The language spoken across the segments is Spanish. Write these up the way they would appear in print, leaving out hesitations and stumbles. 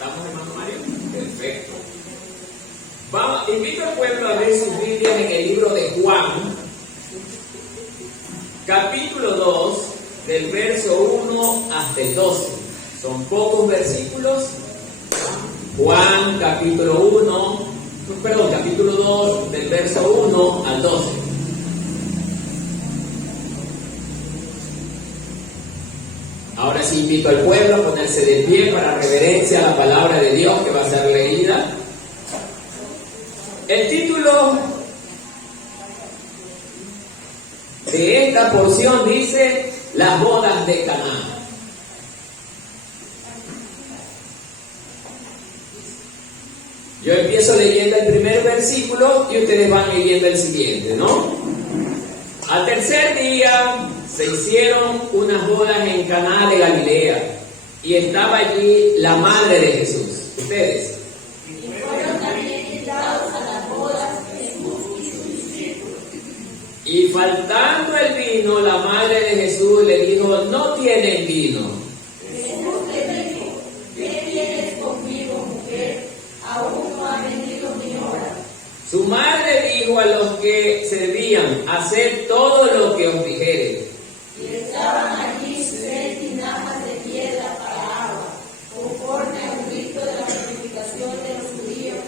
¿Estamos, hermano Mario? Perfecto. Invito al pueblo a ver sus Biblias en el libro de Juan, capítulo 2, del verso 1 hasta el 12. Son pocos versículos. Juan, capítulo 2, del verso 1 al 12. Ahora sí invito al pueblo a ponerse de pie para reverencia a la palabra de Dios que va a ser leída. El título de esta porción dice: Las bodas de Caná. Yo empiezo leyendo el primer versículo y ustedes van leyendo el siguiente, ¿no? Al tercer día se hicieron unas bodas en Caná de Galilea y estaba allí la madre de Jesús. Ustedes. Y fueron también invitados a las bodas Jesús y sus discípulos. Y faltando el vino, la madre de Jesús le dijo: no tienen vino. Jesús le dijo: ¿qué tienes conmigo, mujer? Aún no ha venido mi hora. Su madre dijo a los que servían: haced todo lo que os dijere. Y estaban allí 6 tinajas de piedra para agua, conforme a un rito de la purificación de los judíos,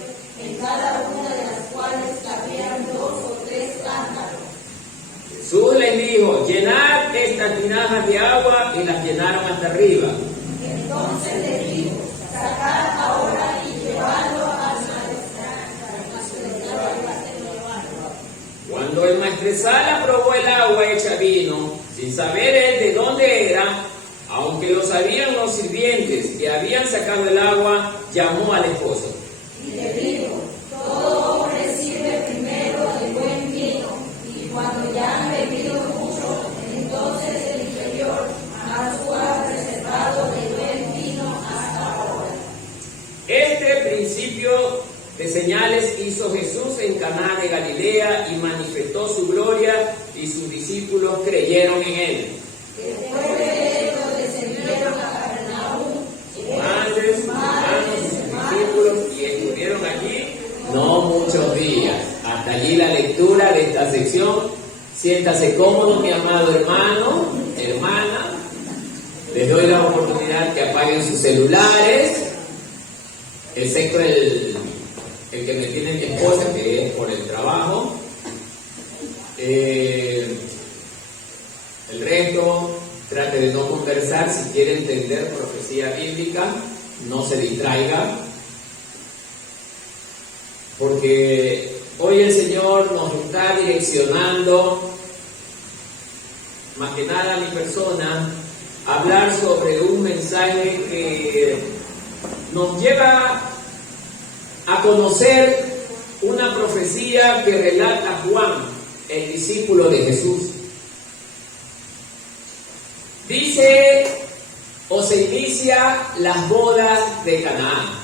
en cada una de las cuales cabían 2 o 3 cántaros. Jesús les dijo: llenad estas tinajas de agua, y las llenaron hasta arriba. Entonces le dijo: sacad ahora y llevadlo al Cuando el maestresala probó el agua hecha vino, sin saber él de dónde era, aunque lo sabían los sirvientes que habían sacado el agua, llamó al esposo. Y le dijo: todo hombre sirve primero el buen vino, y cuando ya han bebido mucho, entonces el inferior, mas tú has reservado el buen vino hasta ahora. Este principio de señales hizo Jesús en Caná de Galilea y manifestó su gloria, y sus discípulos creyeron en él. Después de esto descendieron a Capernaum, Madres, hermanos, sus discípulos, y estuvieron allí no muchos días. Hasta allí la lectura de esta sección. Siéntase cómodo, mi amado hermano, hermana. Les doy la oportunidad que apaguen sus celulares, excepto el que me tiene mi esposa, que es por el trabajo. El resto, trate de no conversar. Si quiere entender profecía bíblica, no se distraiga, porque hoy el Señor nos está direccionando, más que nada a mi persona, a hablar sobre un mensaje que nos lleva a conocer una profecía que relata Juan, el discípulo de Jesús. Dice, o se inicia las bodas de Caná.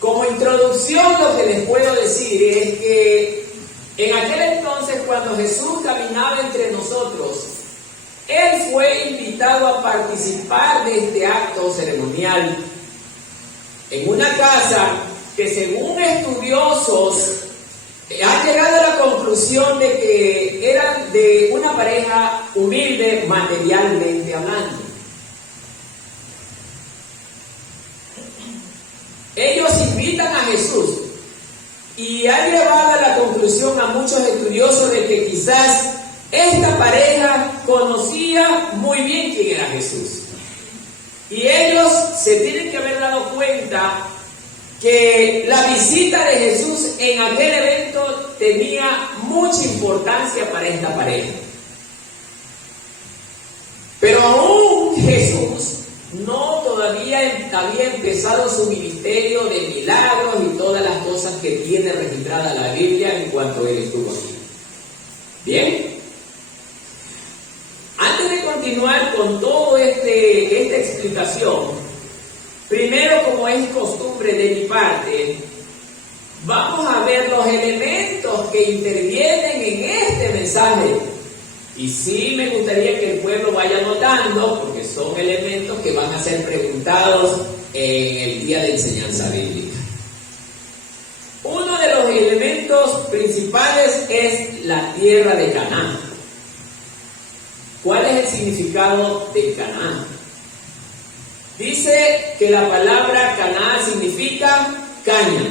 Como introducción, lo que les puedo decir es que en aquel entonces, cuando Jesús caminaba entre nosotros, Él fue invitado a participar de este acto ceremonial en una casa que, según estudiosos, han llegado a la conclusión de que eran de una pareja humilde materialmente hablando. Ellos invitan a Jesús y ha llevado a la conclusión a muchos estudiosos de que quizás esta pareja conocía muy bien quién era Jesús. Y ellos se tienen que haber dado cuenta que la visita de Jesús en aquel evento tenía mucha importancia para esta pareja. Pero aún Jesús todavía había empezado su ministerio de milagros y todas las cosas que tiene registrada la Biblia en cuanto Él estuvo aquí. Bien. Antes de continuar con toda esta explicación, primero, como es costumbre de mi parte, vamos a ver los elementos que intervienen en este mensaje. Y sí me gustaría que el pueblo vaya notando, porque son elementos que van a ser preguntados en el día de enseñanza bíblica. Uno de los elementos principales es la tierra de Canaán. ¿Cuál es el significado de Canaán? Dice que la palabra Canaán significa caña.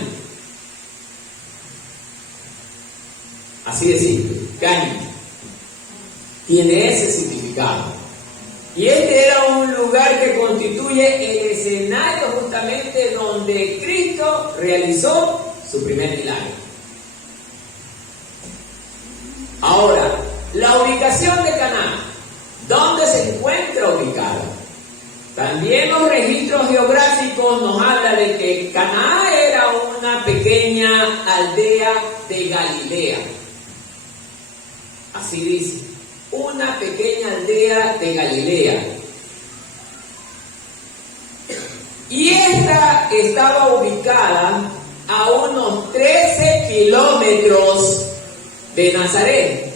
Así de simple, caña. Tiene ese significado. Y este era un lugar que constituye el escenario justamente donde Cristo realizó su primer milagro. Ahora, la ubicación de Canaán, ¿dónde se encuentra ubicado? También los registros geográficos nos hablan de que Canaán era una pequeña aldea de Galilea. Así dice, una pequeña aldea de Galilea. Y esta estaba ubicada a unos 13 kilómetros de Nazaret.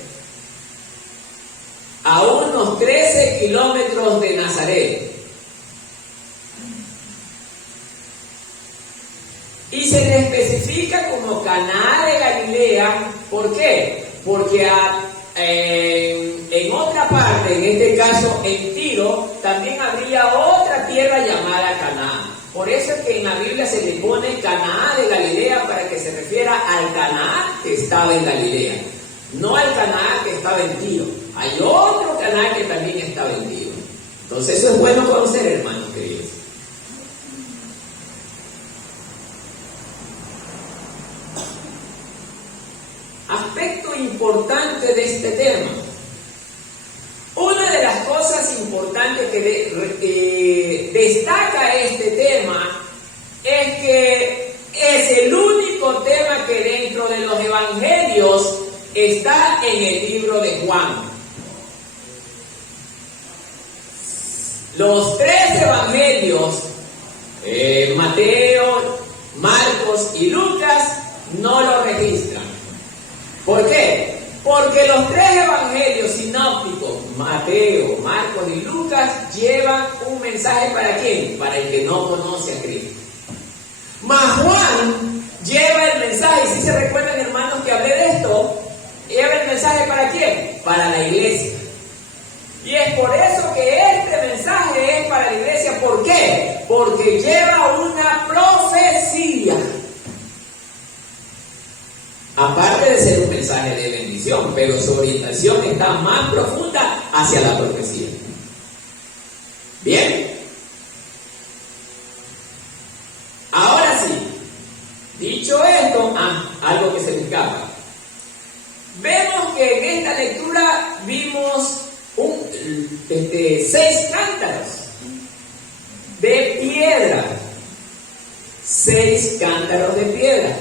A unos 13 kilómetros de Nazaret. Y se le especifica como Caná de Galilea. ¿Por qué? Porque en otra parte, en este caso en Tiro, también habría otra tierra llamada Canaán. Por eso es que en la Biblia se le pone Canaán de Galilea para que se refiera al Canaán que estaba en Galilea, no al Canaán que estaba en Tiro. Hay otro Canaán que también estaba en Tiro. Entonces eso es bueno conocer, hermanos queridos. Aspecto importante de este tema. Una de las cosas importantes que destaca este tema es que es el único tema que dentro de los evangelios está en el libro de Juan. Los tres evangelios, Mateo, Marcos y Lucas, no lo registran. ¿Por qué? Porque los tres evangelios sinópticos, Mateo, Marcos y Lucas, llevan un mensaje ¿para quién? Para el que no conoce a Cristo. Mas Juan lleva el mensaje, si se recuerdan, hermanos, que hablé de esto, lleva el mensaje ¿para quién? Para la iglesia. Y es por eso que este mensaje es para la iglesia. ¿Por qué? Porque lleva una profecía. Aparte de ser un mensaje de bendición, pero su orientación está más profunda hacia la profecía. Bien. Ahora sí, dicho esto, algo que se me escapa. Vemos que en esta lectura vimos 6 cántaros de piedra. 6 cántaros de piedra.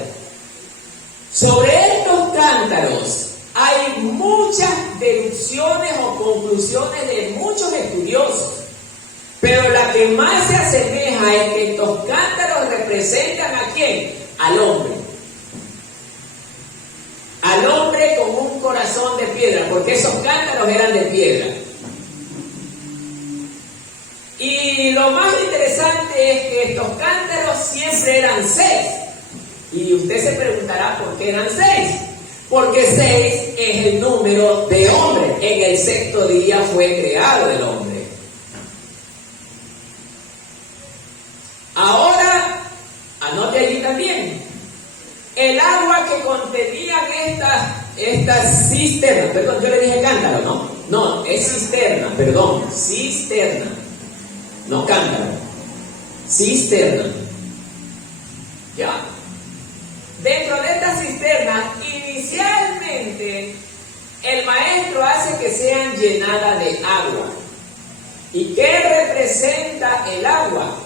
Sobre estos cántaros hay muchas deducciones o conclusiones de muchos estudiosos, pero la que más se asemeja es que estos cántaros representan ¿a quién? Al hombre. Al hombre con un corazón de piedra, porque esos cántaros eran de piedra. Y lo más interesante es que estos cántaros siempre eran 6. Y usted se preguntará por qué eran 6. Porque 6 es el número de hombre. En el 6º día fue creado el hombre. Ahora, anote allí también. El agua que contenían estas cisternas, perdón, yo le dije cántaro, ¿no? No, es cisterna, perdón, cisterna. No cántaro. Cisterna. ¿Ya? Dentro de esta cisterna, inicialmente, el maestro hace que sean llenadas de agua. ¿Y qué representa el agua?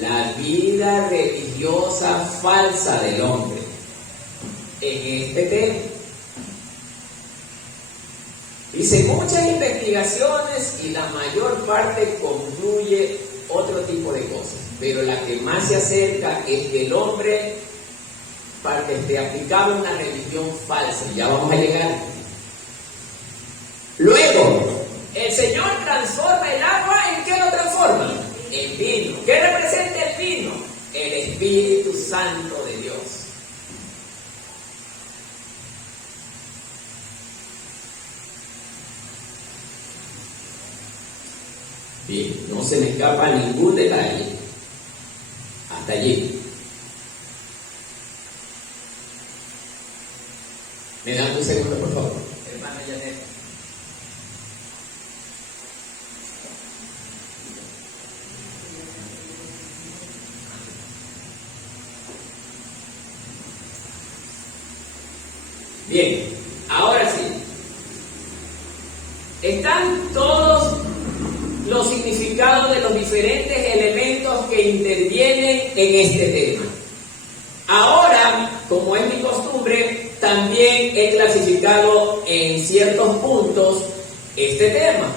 La vida religiosa falsa del hombre. En este tema. Hice muchas investigaciones y la mayor parte concluye otro tipo de cosas. Pero la que más se acerca es que el hombre aplicaba una religión falsa. Ya vamos a llegar. Luego, el Señor transforma el agua. ¿En qué lo transforma? En Espíritu Santo de Dios. Bien, no se me escapa ningún detalle. Hasta allí. ¿Me dan un segundo, por favor? Hermana Janet. Bien, ahora sí. Están todos los significados de los diferentes elementos que intervienen en este tema. Ahora, como es mi costumbre, también he clasificado en ciertos puntos este tema.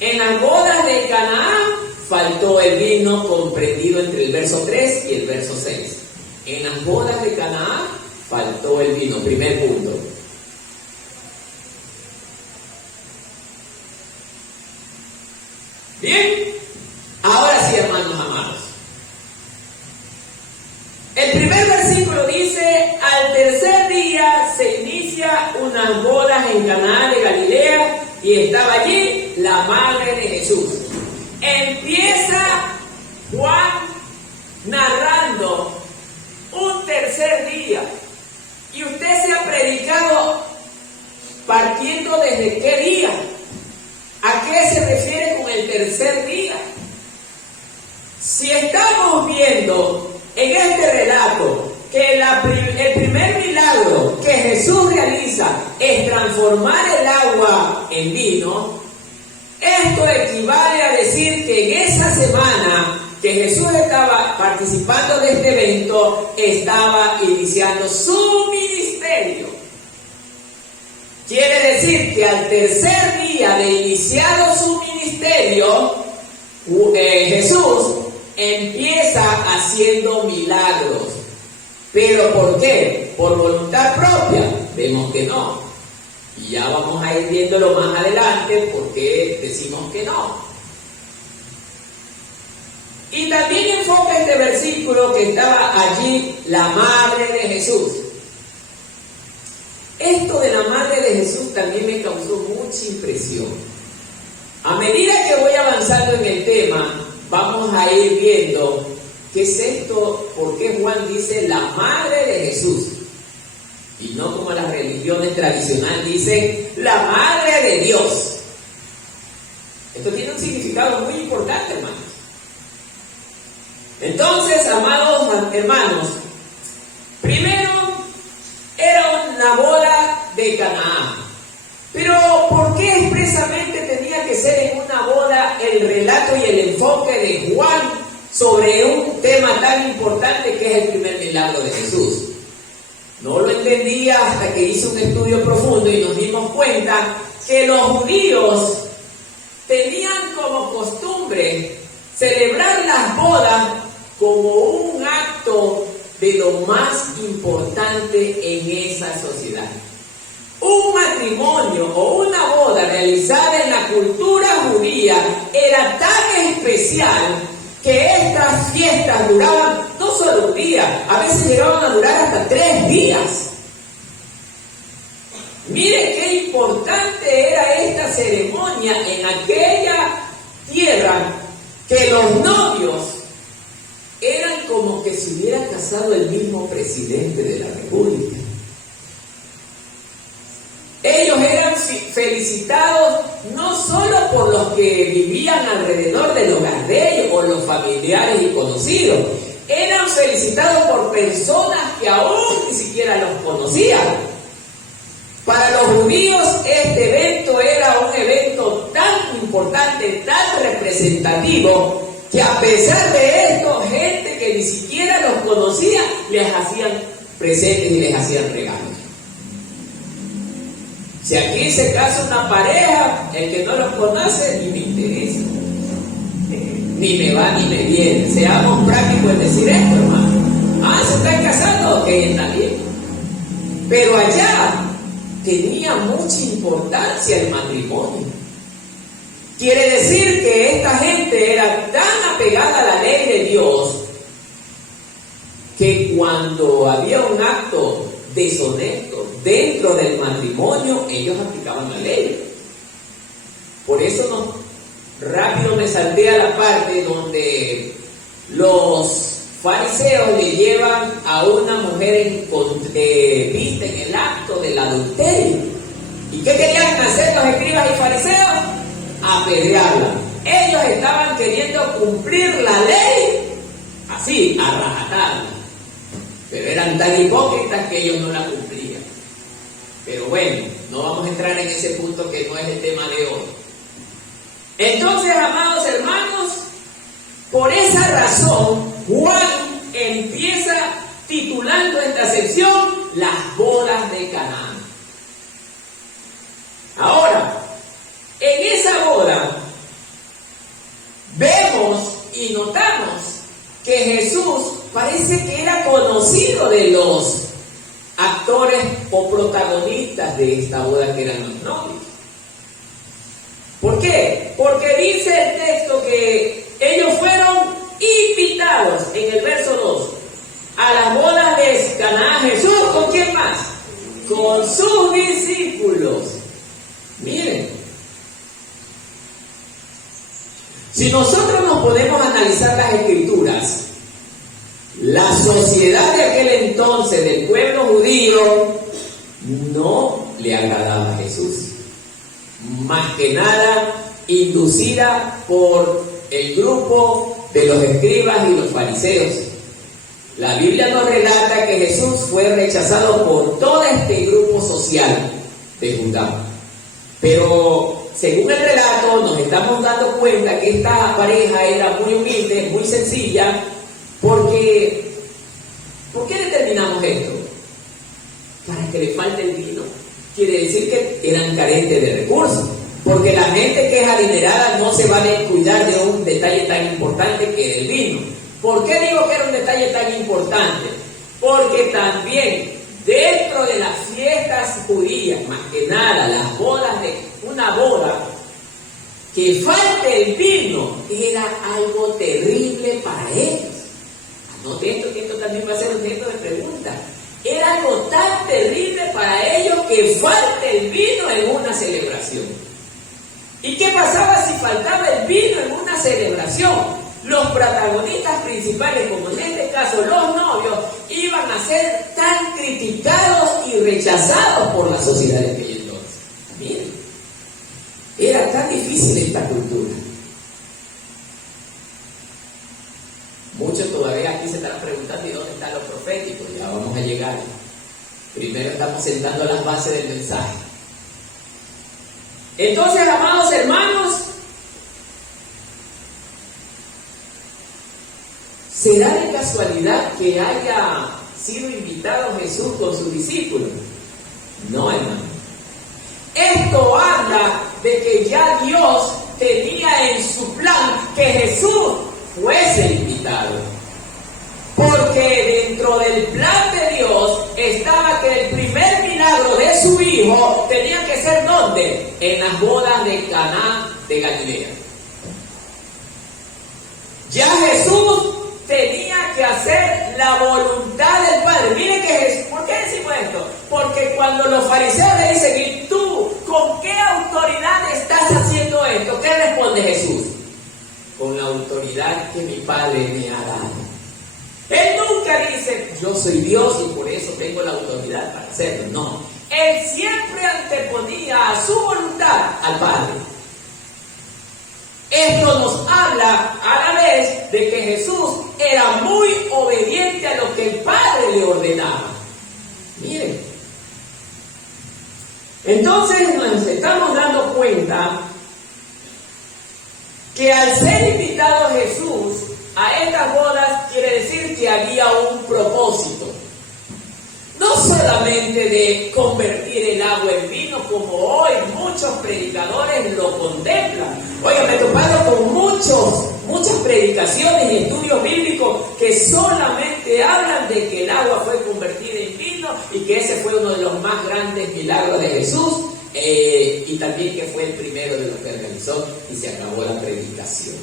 En las bodas de Canaán faltó el vino comprendido entre el verso 3 y el verso 6. En las bodas de Canaán faltó el vino, primer punto. Bien, ahora sí, hermanos amados. El primer versículo dice: al tercer día se inicia unas bodas en Canaán de Galilea y estaba allí la madre de Jesús. Empieza Juan narrando un tercer día. Y usted se ha predicado partiendo desde qué día. ¿A qué se refiere con el tercer día? Si estamos viendo en este relato que el primer milagro que Jesús realiza es transformar el agua en vino, esto equivale a decir que en esa semana que Jesús estaba participando de este evento, estaba iniciando su ministerio. Quiere decir que al tercer día de iniciado su ministerio, Jesús empieza haciendo milagros. ¿Pero por qué? ¿Por voluntad propia? Vemos que no. Y ya vamos a ir viéndolo más adelante porque decimos que no. Y también enfoca este versículo que estaba allí la madre de Jesús. Esto de la madre de Jesús también me causó mucha impresión. A medida que voy avanzando en el tema, vamos a ir viendo qué es esto, por qué Juan dice la madre de Jesús. Y no como las religiones tradicionales dicen la madre de Dios. Esto tiene un significado muy importante, hermanos. Entonces, amados hermanos, primero era una boda de Canaán. Pero ¿por qué expresamente tenía que ser en una boda el relato y el enfoque de Juan sobre un tema tan importante que es el primer milagro de Jesús? No lo entendía hasta que hice un estudio profundo y nos dimos cuenta que los judíos tenían como costumbre celebrar las bodas como un acto de lo más importante en esa sociedad. Un matrimonio o una boda realizada en la cultura judía era tan especial que estas fiestas duraban no solo un día, a veces llegaban a durar hasta 3 días. Mire qué importante era esta ceremonia en aquella tierra, que los novios eran como que se hubiera casado el mismo presidente de la República. Ellos eran felicitados no solo por los que vivían alrededor del hogar de ellos o los familiares y conocidos, eran felicitados por personas que aún ni siquiera los conocían. Para los judíos este evento era un evento tan importante, tan representativo, que a pesar de esto, gente que ni siquiera los conocía, les hacían presentes y les hacían regalos. Si aquí se casa una pareja, el que no los conoce ni me interesa, ni me va ni me viene. Seamos prácticos en decir esto, hermano. Se están casando, ok, está bien. Pero allá tenía mucha importancia el matrimonio. Quiere decir que esta gente era tan apegada a la ley de Dios que cuando había un acto deshonesto dentro del matrimonio, ellos aplicaban la ley. Por eso rápido me salté a la parte donde los fariseos le llevan a una mujer vista en el acto del adulterio. ¿Y qué querían hacer los escribas y fariseos? Apedrearla. Ellos estaban queriendo cumplir la ley así, a rajatabla. Pero eran tan hipócritas que ellos no la cumplían. Pero bueno, no vamos a entrar en ese punto que no es el tema de hoy. Entonces, amados hermanos, por esa razón, Juan empieza titulando esta sección Las bodas de Canaán. Ahora, en esa boda vemos y notamos que Jesús parece que era conocido de los actores o protagonistas de esta boda, que eran los novios. ¿Por qué? Porque dice el texto que ellos fueron invitados, en el verso 2, a las bodas de Caná. Jesús, ¿con quién más? Con sus discípulos. Miren, si nosotros nos podemos analizar las escrituras, la sociedad de aquel entonces del pueblo judío no le agradaba a Jesús. Más que nada inducida por el grupo de los escribas y los fariseos. La Biblia nos relata que Jesús fue rechazado por todo este grupo social de Judá. Pero según el relato nos estamos dando cuenta que esta pareja era muy humilde, muy sencilla, porque ¿por qué determinamos esto? Para que le falte el vino. Quiere decir que eran carentes de recursos, porque la gente que es adinerada no se va a descuidar de un detalle tan importante que es el vino. ¿Por qué digo que era un detalle tan importante? Porque también dentro de las fiestas judías, más que nada las bodas una boda, que falte el vino era algo terrible para ellos. Anote esto, que esto también va a ser objeto de pregunta. Era algo tan terrible para ellos que falte el vino en una celebración. ¿Y qué pasaba si faltaba el vino en una celebración? Los protagonistas principales, como en este caso los novios, iban a ser tan criticados y rechazados por la sociedad de aquel entonces. Miren, era tan difícil esta cultura. Muchos todavía aquí se están preguntando: ¿y dónde está lo profético? Ya vamos a llegar. Primero estamos sentando las bases del mensaje. Entonces, amados hermanos, ¿será de casualidad que haya sido invitado Jesús con sus discípulos? No, hermano. Esto habla de que ya Dios tenía en su plan que Jesús fuese invitado. Porque dentro del plan de Dios estaba que el primer milagro de su hijo tenía que ser ¿dónde? En las bodas de Caná de Galilea. Ya Jesús tenía que hacer la voluntad del Padre. Miren que Jesús, ¿por qué decimos esto? Porque cuando los fariseos le dicen: ¿y tú con qué autoridad estás haciendo esto? ¿Qué responde Jesús? Con la autoridad que mi Padre me ha dado. Él nunca dice: yo soy Dios y por eso tengo la autoridad para hacerlo. No, Él siempre anteponía a su voluntad al Padre. Esto nos habla a la vez de que Jesús era muy obediente a lo que el Padre le ordenaba. Miren, entonces nos estamos dando cuenta que al ser invitado Jesús a estas bodas, quiere decir que había un propósito. No solamente de convertir el agua en vino, como hoy muchos predicadores lo contemplan. Oiga, me he topado con muchas predicaciones y estudios bíblicos que solamente hablan de que el agua fue convertida en vino y que ese fue uno de los más grandes milagros de Jesús. Y también que fue el primero de los que organizó, y se acabó la predicación.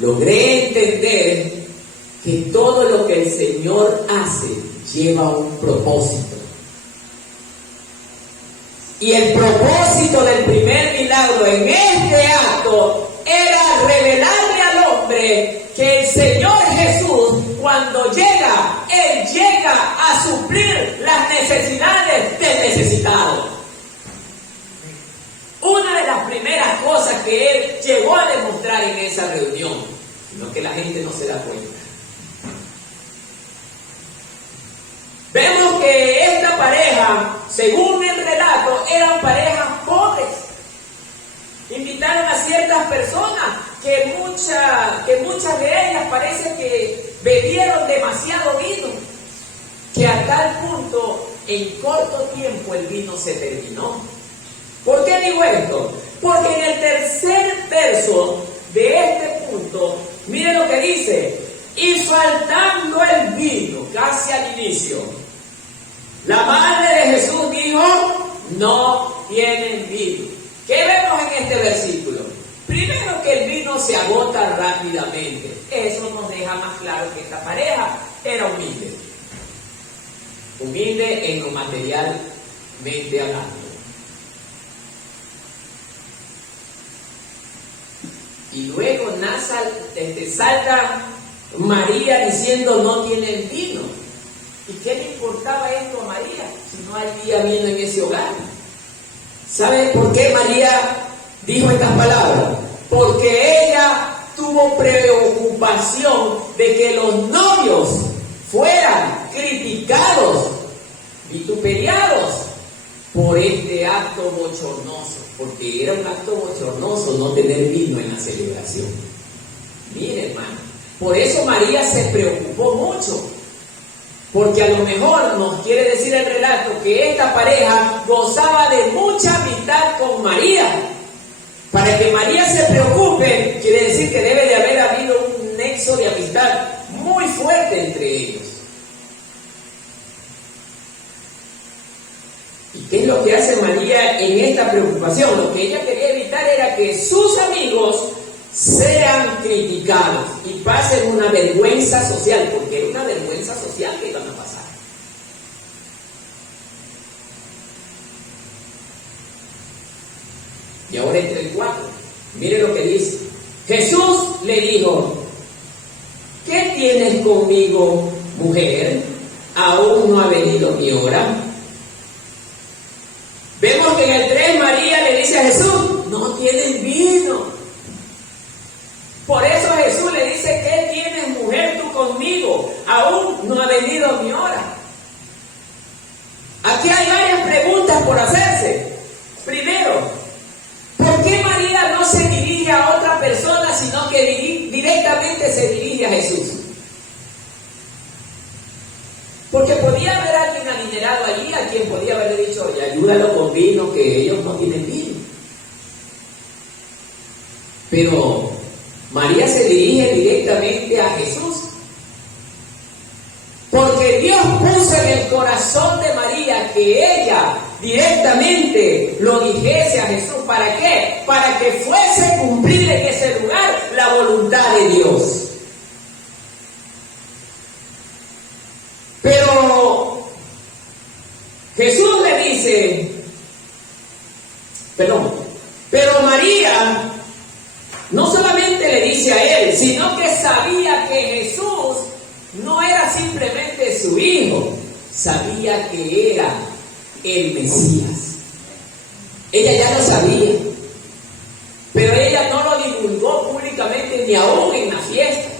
Logré entender que todo lo que el Señor hace lleva un propósito. Y el propósito del primer milagro en este acto era revelarle al hombre que el Señor Jesús, cuando llega, Él llega a suplir las necesidades del necesitado. Una de las primeras cosas que Él llegó a demostrar en esa reunión, sino que la gente no se da cuenta. Vemos que esta pareja, según el relato, eran parejas pobres. Invitaron a ciertas personas que muchas de ellas parece que bebieron demasiado vino, que a tal punto, en corto tiempo, el vino se terminó. ¿Por qué digo esto? Porque en el tercer verso de este punto, mire lo que dice: y faltando el vino, casi al inicio, la madre de Jesús dijo: no tienen vino. ¿Qué vemos en este versículo? Primero, que el vino se agota rápidamente. Eso nos deja más claro que esta pareja era humilde. Humilde en lo materialmente hablando. Y luego salta María diciendo: no tienen vino. ¿Y qué le importaba esto a María si no había vino en ese hogar? ¿Saben por qué María dijo estas palabras? Porque ella tuvo preocupación de que los novios fueran criticados, vituperiados por este acto bochornoso, porque era un acto bochornoso no tener vino en la celebración. Mire, hermano, por eso María se preocupó mucho. Porque a lo mejor nos quiere decir el relato que esta pareja gozaba de mucha amistad con María. Para que María se preocupe, quiere decir que debe de haber habido un nexo de amistad muy fuerte entre ellos. ¿Y qué es lo que hace María en esta preocupación? Lo que ella quería evitar era que sus amigos sean criticados y pasen una vergüenza social, porque era una vergüenza social que iban a pasar. Y ahora entre el 4, mire lo que dice. Jesús le dijo: ¿qué tienes conmigo, mujer? ¿Aún no ha venido mi hora? Vemos que en el 3 María le dice a Jesús: no tienes vino. Por eso Jesús le dice: ¿qué tienes, mujer, tú conmigo? Aún no ha venido mi hora. Aquí hay varias preguntas por hacerse. Primero, ¿por qué María no se dirige a otra persona, sino que directamente se dirige a Jesús? Porque podía haber alguien adinerado allí a quien podía haberle dicho: oye, ayúdalo con vino, que ellos no tienen vino. Pero María se dirige directamente a Jesús. Porque Dios puso en el corazón de María que ella directamente lo dijese a Jesús. ¿Para qué? Para que fuese cumplir en ese lugar la voluntad de Dios. Pero Jesús le dice, pero María no solamente le dice a él, sino que sabía que Jesús no era simplemente su hijo, sabía que era el Mesías. Ella ya lo sabía, pero ella no lo divulgó públicamente ni aún en la fiesta,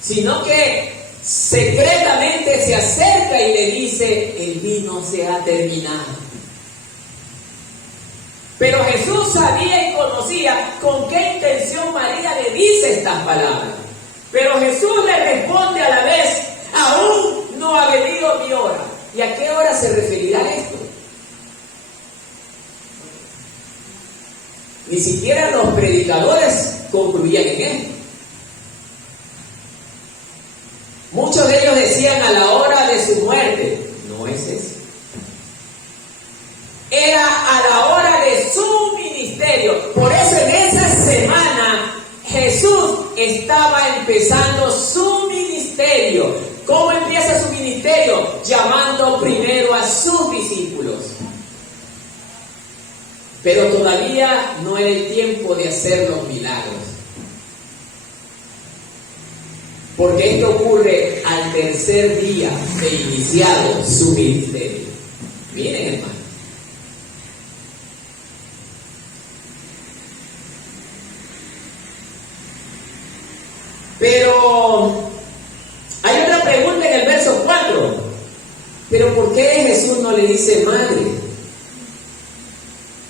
sino que secretamente se acerca y le dice: el vino se ha terminado. Pero Jesús sabía y conocía con qué intención María le dice estas palabras. Pero Jesús le responde a la vez: aún no ha venido mi hora. ¿Y a qué hora se referirá esto? Ni siquiera los predicadores concluían en esto. Muchos de ellos decían: a la hora de su muerte. No es eso. Era a la hora de su ministerio. Por eso en esa semana Jesús estaba empezando su ministerio. llamando primero a sus discípulos. Pero todavía no era el tiempo de hacer los milagros. Porque esto ocurre al tercer día de iniciado su ministerio. Miren, hermano. Pero hay otra pregunta en el verso 4. ¿Pero por qué Jesús no le dice madre?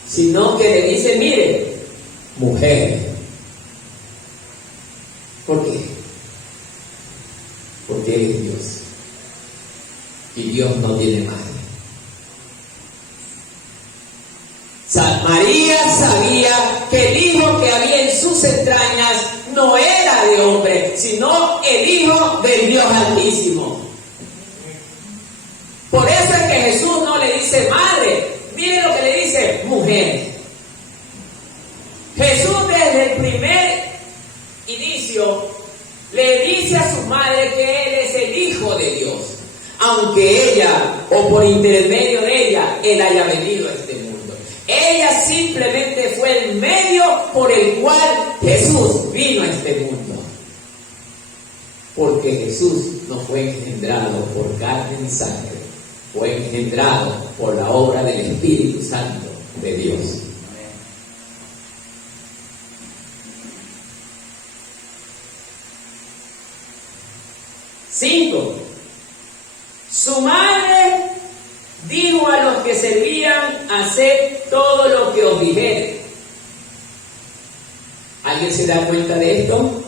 Sino que le dice, mire, mujer. ¿Por qué? Porque Él es Dios. Y Dios no tiene madre. María sabía que el hijo que había en sus entrañas no era de hombre, sino el Hijo del Dios Altísimo. Por eso es que Jesús no le dice madre. Miren lo que le dice, mujer. Jesús desde el primer inicio le dice a su madre que Él es el Hijo de Dios, aunque ella, o por intermedio de ella, Él haya venido a este mundo. Ella simplemente fue el medio por el cual Jesús vino a este mundo. Porque Jesús no fue engendrado por carne ni sangre, fue engendrado por la obra del Espíritu Santo de Dios. 5. Su madre dijo a los que servían, haced todo lo que os dijere. ¿Alguien se da cuenta de esto?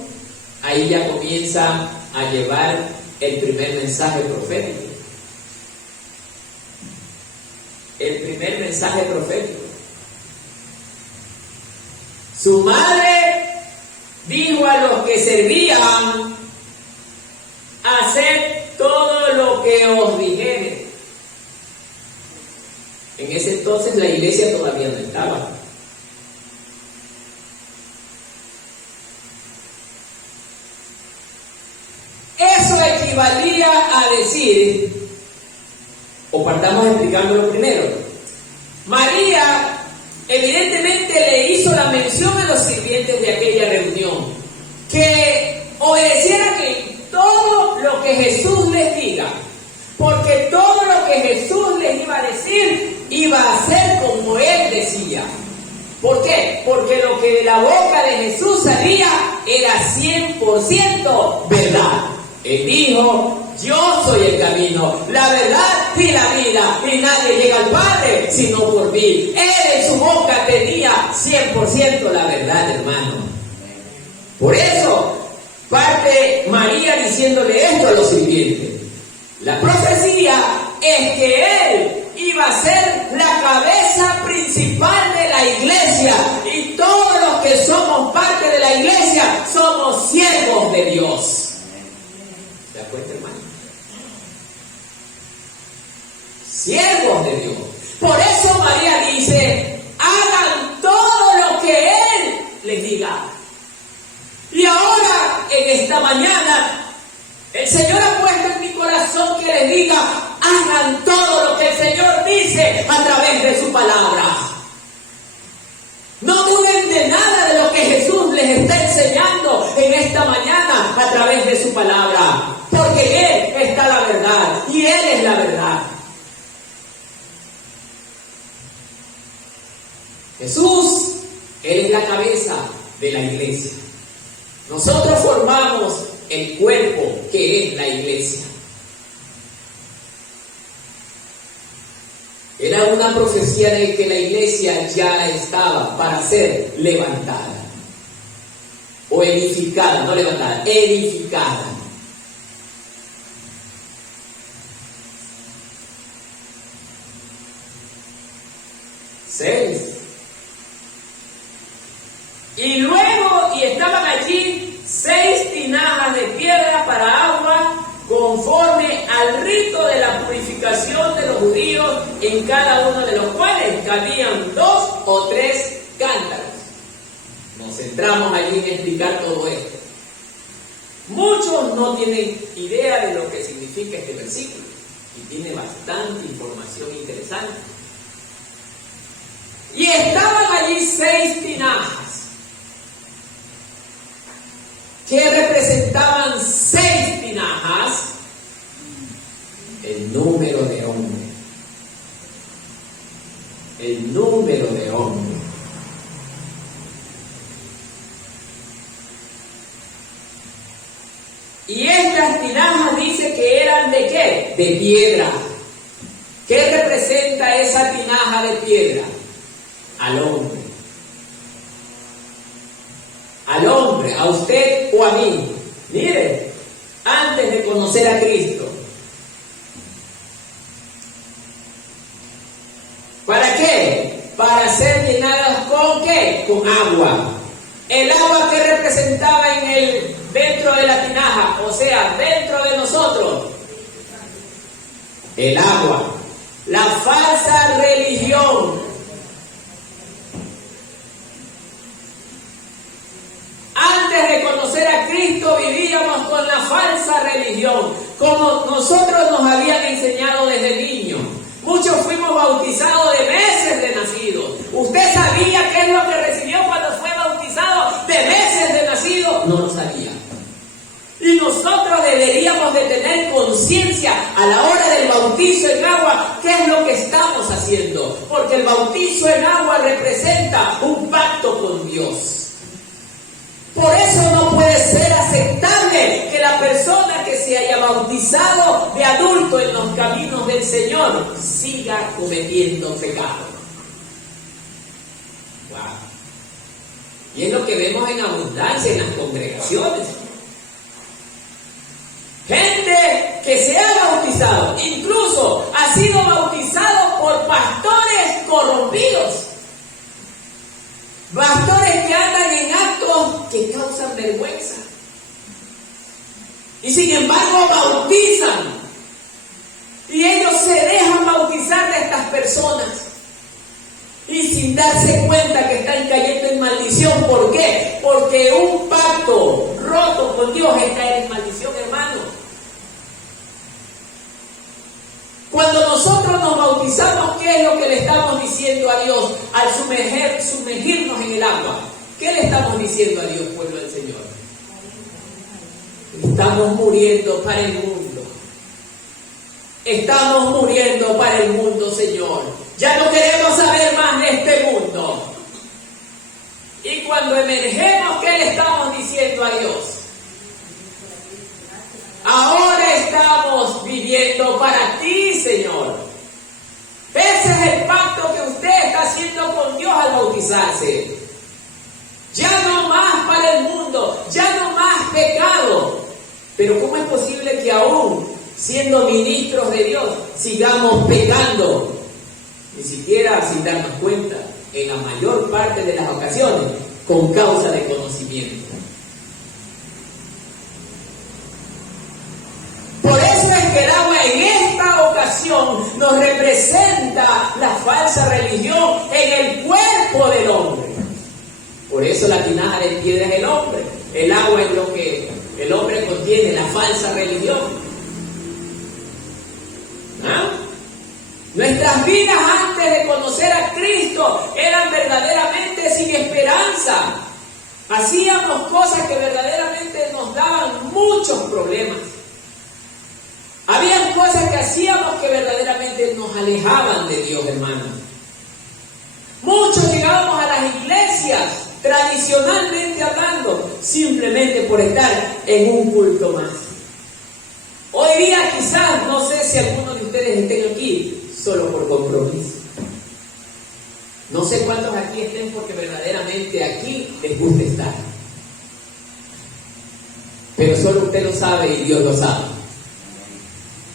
Ahí ya comienza a llevar el primer mensaje profético. El primer mensaje profético. Su madre dijo a los que servían, haced todo lo que os dijere. En ese entonces la iglesia todavía no estaba. Eso equivalía a decir, o partamos explicándolo primero. María evidentemente le hizo la mención a los sirvientes de aquella reunión que obedecieran en todo lo que Jesús les diga, porque todo lo que Jesús les iba a decir iba a ser como Él decía. ¿Por qué? Porque lo que de la boca de Jesús salía era 100% verdad. Él dijo, yo soy el camino, la verdad y la vida, y nadie llega al Padre sino por mí. Él en su boca tenía 100% la verdad, hermano. Por eso parte María diciéndole esto a los sirvientes. La profecía es que Él iba a ser la cabeza principal de la iglesia, y todos los que somos parte de la iglesia somos siervos de Dios. ¿Se da cuenta, hermano? Siervos de Dios. Por eso María dice, hagan todo lo que Él les diga. Y ahora, en esta mañana, el Señor ha puesto en mi corazón que les diga, hagan todo lo que el Señor dice a través de su palabra. No duden de nada de lo que Jesús les está enseñando en esta mañana a través de su palabra, porque en Él está la verdad y Él es la verdad. Jesús, Él es la cabeza de la iglesia. Nosotros formamos el cuerpo que es la iglesia. Era una profecía de que la iglesia ya estaba para ser levantada o edificada, no levantada, edificada. Y luego, y estaban allí 6 tinajas de piedra para agua, conforme al rito de la purificación de los judíos, en cada uno de los cuales cabían 2 o 3 cántaros. Nos centramos allí en explicar todo esto. Muchos no tienen idea de lo que significa este versículo. y tiene bastante información interesante. Y estaban allí 6 tinajas que representaban 6 tinajas, el número de hombre. El número de hombre. Y estas tinajas dice que eran ¿de qué? De piedra. ¿Qué representa esa tinaja de piedra? Al hombre. Al hombre, a usted o a mí. Mire, antes de conocer a Cristo. ¿Para qué? Para ser llenados ¿con qué? Con agua. El agua que representaba dentro de la tinaja, o sea, dentro de nosotros. El agua. La falsa religión. Antes de conocer a Cristo vivíamos con la falsa religión, como nosotros nos habían enseñado desde niños. Muchos fuimos bautizados de meses de nacidos. ¿Usted sabía qué es lo que recibió cuando fue bautizado de meses de nacido? No lo sabía. Y nosotros deberíamos de tener conciencia a la hora del bautizo en agua, qué es lo que estamos haciendo. Porque el bautizo en agua representa un pacto con Dios. Por eso no puede ser aceptable que la persona que se haya bautizado de adulto en los caminos del Señor siga cometiendo pecado. Wow. Y es lo que vemos en abundancia en las congregaciones. Gente que se ha bautizado, incluso ha sido bautizado por pastores corrompidos. Pastores que andan en actos que causan vergüenza. Y sin embargo bautizan. Y ellos se dejan bautizar de estas personas. Y sin darse cuenta que están cayendo en maldición. ¿Por qué? Porque un pacto roto con Dios es caer en maldición, hermano. Cuando nosotros nos bautizamos, ¿qué es lo que le estamos diciendo a Dios al sumergirnos en el agua? ¿Qué le estamos diciendo a Dios, pueblo del Señor? Estamos muriendo para el mundo. Estamos muriendo para el mundo, Señor. Ya no queremos saber más de este mundo. Y cuando emergemos, ¿qué le estamos diciendo a Dios? Ahora estamos viviendo para ti, Señor. Ese es el pacto que usted está haciendo con Dios al bautizarse. Ya no más para el mundo, ya no más pecado. Pero ¿cómo es posible que aún siendo ministros de Dios sigamos pecando? Ni siquiera sin darnos cuenta, en la mayor parte de las ocasiones, con causa de conocimiento. Por eso es que el agua en esta ocasión nos representa la falsa religión en el cuerpo del hombre. Por eso la tinaja de piedra es el hombre. El agua es lo que el hombre contiene, la falsa religión. ¿Ah? Nuestras vidas antes de conocer a Cristo eran verdaderamente sin esperanza. Hacíamos cosas que verdaderamente nos daban muchos problemas. Habían cosas que hacíamos que verdaderamente nos alejaban de Dios, hermano. Muchos llegábamos a las iglesias, tradicionalmente hablando, simplemente por estar en un culto más. Hoy día quizás, no sé si algunos de ustedes estén aquí, solo por compromiso. No sé cuántos aquí estén porque verdaderamente aquí les gusta estar. Pero solo usted lo sabe y Dios lo sabe.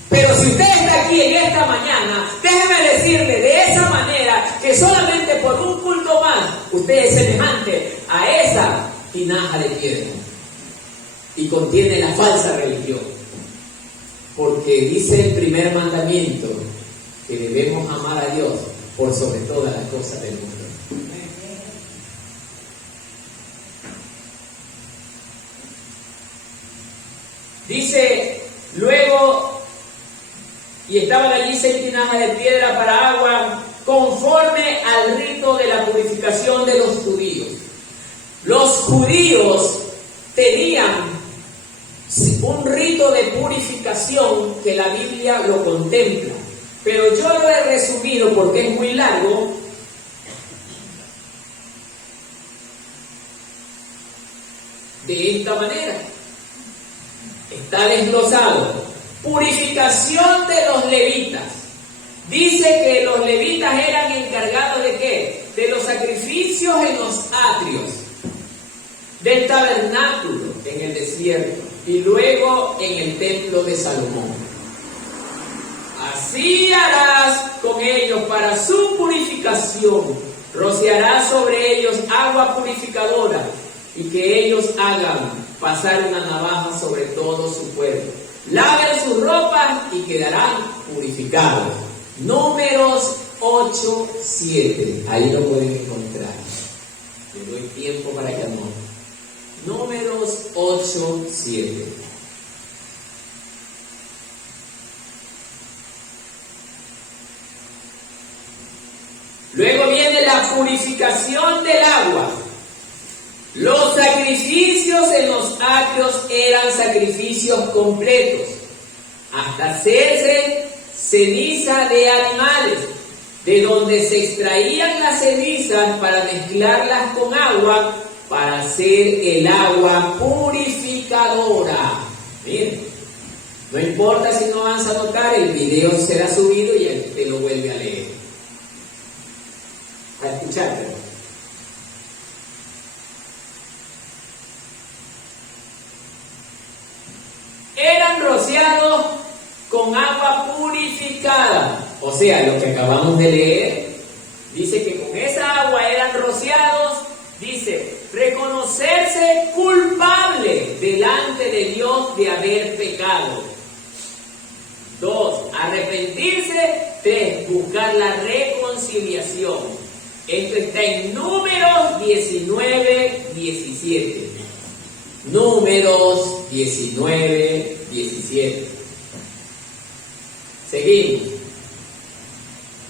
Pero si usted está aquí en esta mañana, déjeme decirle de esa manera que solamente por un culto más usted es semejante a esa tinaja de piedra y contiene la falsa religión. Porque dice el primer mandamiento que debemos amar a Dios por sobre todas las cosas del mundo. Dice luego y estaban allí 6 tinajas de piedra para agua, conforme al rito de la purificación de los judíos. Los judíos tenían un rito de purificación que la Biblia lo contempla, pero yo lo he resumido porque es muy largo. De esta manera está desglosado: purificación de los levitas. Dice que los levitas eran encargados ¿de qué? De los sacrificios en los atrios, del tabernáculo en el desierto y luego en el templo de Salomón. Así harás con ellos para su purificación, rociarás sobre ellos agua purificadora y que ellos hagan pasar una navaja sobre todo su cuerpo. Laven sus ropas y quedarán purificados. Números 8:7. Ahí lo pueden encontrar. Les doy tiempo para que anoten. Números 8:7. Luego viene la purificación del agua. Los sacrificios en los atrios eran sacrificios completos, hasta hacerse ceniza de animales, de donde se extraían las cenizas para mezclarlas con agua, para hacer el agua purificadora. Miren, no importa si no vas a anotar, el video será subido y él te lo vuelve a leer, a escuchártelo. Eran rociados con agua purificada, o sea, lo que acabamos de leer, dice que con esa agua eran rociados, dice, reconocerse culpable delante de Dios de haber pecado. 2, arrepentirse. 3, buscar la reconciliación. Esto está en Números 19:17. Números 19:17. Seguimos.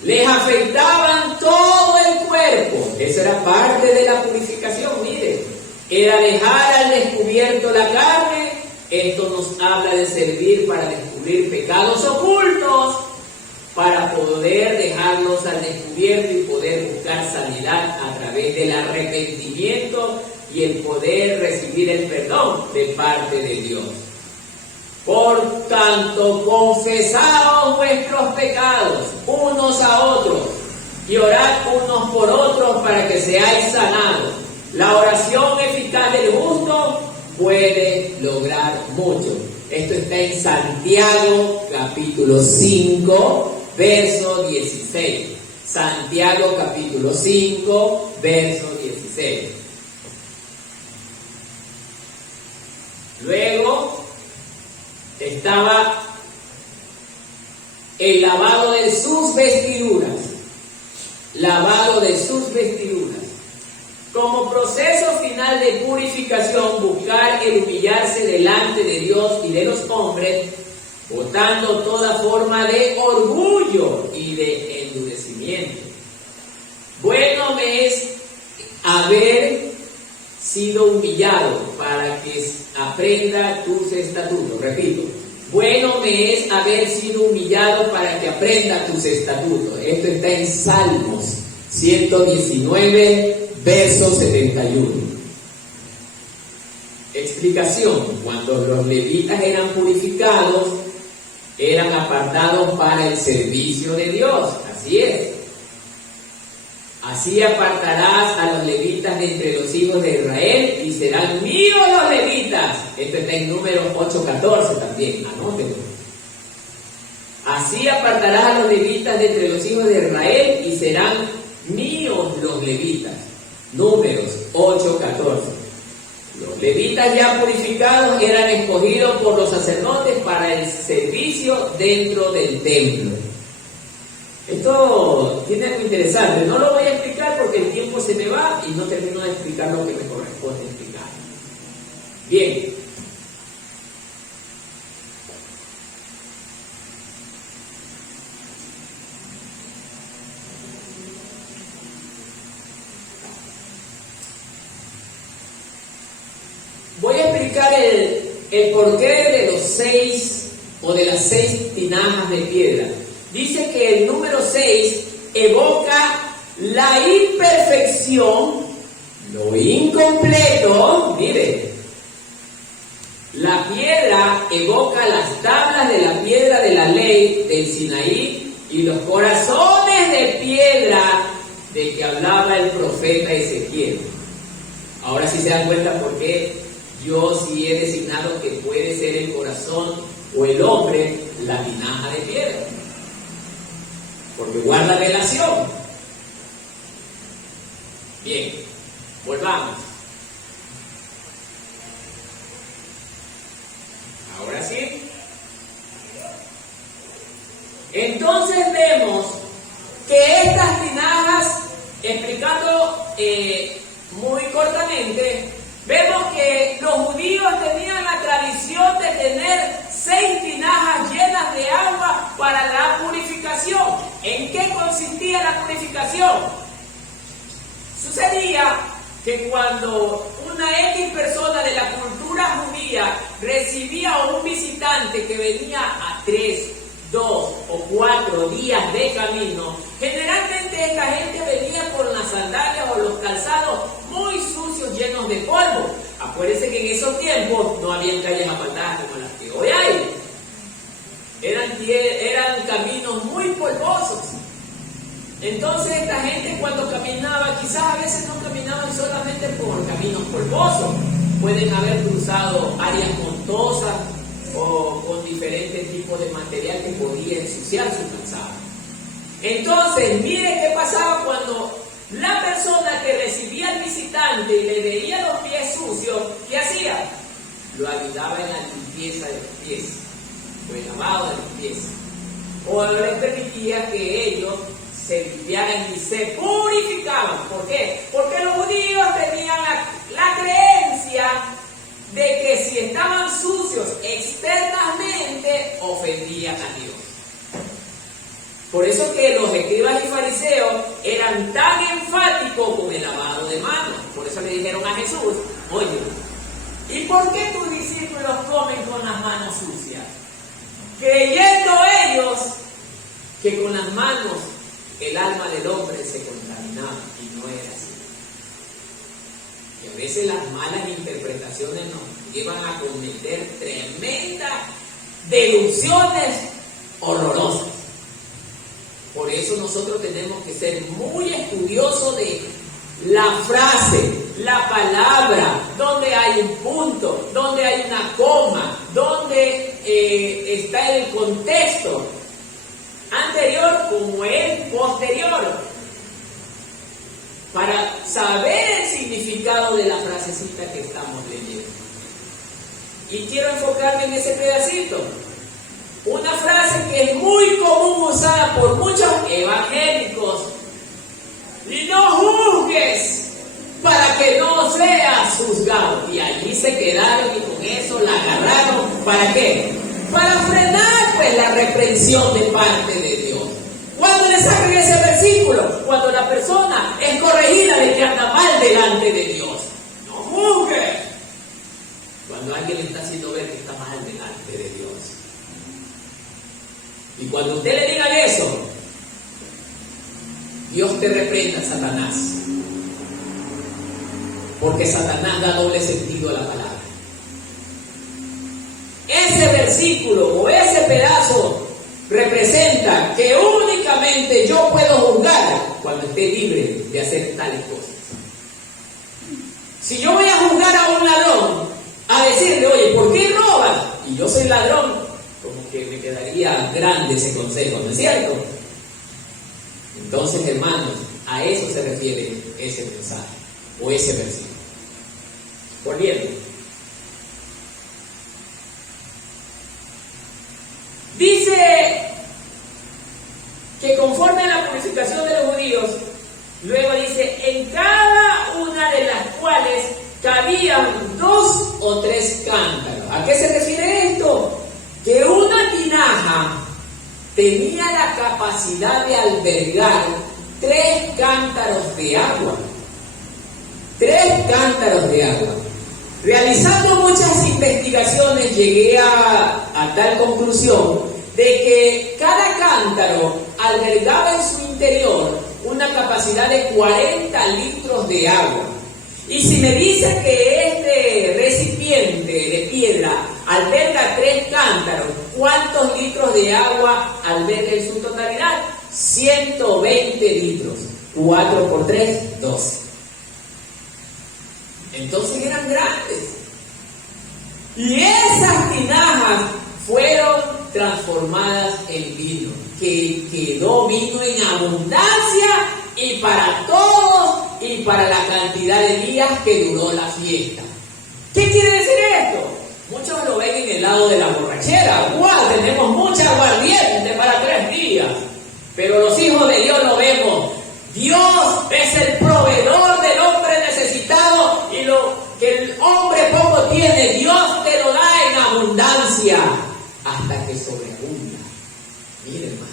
Les afeitaban todo el cuerpo. Esa era parte de la purificación, mire. Era dejar al descubierto la carne. Esto nos habla de servir para descubrir pecados ocultos, para poder dejarlos al descubierto y poder buscar sanidad a través del arrepentimiento y el poder recibir el perdón de parte de Dios. Por tanto, confesaos vuestros pecados unos a otros y orad unos por otros para que seáis sanados. La oración eficaz del justo puede lograr mucho. Esto está en Santiago capítulo 5, verso 16. Santiago capítulo 5, verso 16. Luego estaba el lavado de sus vestiduras. Lavado de sus vestiduras. Como proceso final de purificación, buscar el humillarse delante de Dios y de los hombres, botando toda forma de orgullo y de endurecimiento. Bueno me es haber sido humillado para que aprenda tus estatutos. Repito, bueno me es haber sido humillado para que aprenda tus estatutos. Esto está en Salmos 119, verso 71. Explicación: cuando los levitas eran purificados, eran apartados para el servicio de Dios. Así es. Así apartarás a los levitas de entre los hijos de Israel y serán míos los levitas. Esto está en Números 8:14 también, anótenlo. Así apartarás a los levitas de entre los hijos de Israel y serán míos los levitas. Números 8:14. Los levitas ya purificados eran escogidos por los sacerdotes para el servicio dentro del templo. Esto tiene algo interesante. No lo voy a explicar porque el tiempo se me va y no termino de explicar lo que me corresponde explicar. Bien. el porqué de los 6 o de las 6 tinajas de piedra. Dice que el número 6 evoca la imperfección, lo incompleto. Mire, la piedra evoca las tablas de la piedra de la ley del Sinaí y los corazones de piedra de que hablaba el profeta Ezequiel. Ahora sí se dan cuenta por qué yo sí he designado que puede ser el corazón o el hombre la tinaja de piedra, porque guarda relación. Bien, volvamos. Ahora sí. Entonces vemos que estas tinajas, explicando muy cortamente, vemos que los judíos tenían la tradición de tener 6 tinajas llenas de agua para la purificación. ¿En qué consistía la purificación? Sucedía que cuando una X persona de la cultura judía recibía a un visitante que venía a 3, 2 o 4 días de camino, generalmente esta gente venía con las sandalias o los calzados muy sucios, llenos de polvo. Acuérdense que en esos tiempos no había calles asfaltadas como las que hoy hay. Eran caminos muy polvosos. Entonces esta gente cuando caminaba, quizás a veces no caminaban solamente por caminos polvosos, pueden haber cruzado áreas montosas o con diferentes tipos de material que podía ensuciar su calzado. Entonces, mire qué pasaba cuando la persona que recibía al visitante y le veía los pies sucios, ¿qué hacía? Lo ayudaba en la limpieza de los pies, o el lavado de los pies, o les permitía que ellos se limpiaran y se purificaban. ¿Por qué? Porque los judíos tenían la creencia de que si estaban sucios externamente, ofendían a Dios. Por eso que los escribas y fariseos eran tan enfáticos con el lavado de manos. Por eso le dijeron a Jesús: oye, ¿y por qué tus discípulos comen con las manos sucias? Creyendo ellos que con las manos el alma del hombre se contaminaba, y no era así. Y a veces las malas interpretaciones nos llevan a cometer tremendas deducciones horrorosas. Por eso nosotros tenemos que ser muy estudiosos de la frase, la palabra, donde hay un punto, donde hay una coma, donde está el contexto anterior como el posterior, para saber el significado de la frasecita que estamos leyendo. Y quiero enfocarme en ese pedacito. Una frase que es muy común usada por muchos evangélicos: y no juzgues para que no seas juzgado. Y allí se quedaron y con eso la agarraron. ¿Para qué? Para frenar pues la reprensión de parte de Dios. ¿Cuándo le sacan ese versículo? Cuando la persona es corregida de que anda mal delante de Dios. No juzgues. Cuando alguien le está haciendo ver que está mal delante de Dios. Y cuando usted le diga eso, Dios te reprenda, Satanás. Porque Satanás da doble sentido a la palabra. Ese versículo o ese pedazo representa que únicamente yo puedo juzgar cuando esté libre de hacer tales cosas. Si yo voy a juzgar a un ladrón, a decirle: oye, ¿por qué robas? Y yo soy ladrón, como que me quedaría grande ese consejo, ¿no es cierto? Entonces, hermanos, a eso se refiere ese mensaje o ese versículo. Volviendo. Dice que conforme a la purificación de los judíos, luego dice: en cada una de las cuales cabían 2 o 3 cántaros. ¿A qué se refiere esto? Que una tinaja tenía la capacidad de albergar 3 cántaros de agua. 3 cántaros de agua. Realizando muchas investigaciones llegué a tal conclusión de que cada cántaro albergaba en su interior una capacidad de 40 litros de agua. Y si me dice que este recipiente de piedra alberga 3 cántaros, ¿cuántos litros de agua alberga en su totalidad? 120 litros. 4 por 3, 12. Entonces eran grandes. Y esas tinajas fueron transformadas en vino, que quedó vino en abundancia y para todos y para la cantidad de días que duró la fiesta. ¿Qué quiere decir esto? Muchos lo ven en el lado de la borrachera. ¡Guau! Tenemos mucha aguardiente para 3 días. Pero los hijos de Dios lo vemos. Dios es el proveedor del hombre necesitado, y lo que el hombre poco tiene, Dios te lo da en abundancia hasta que sobreabunda. Mire, hermano,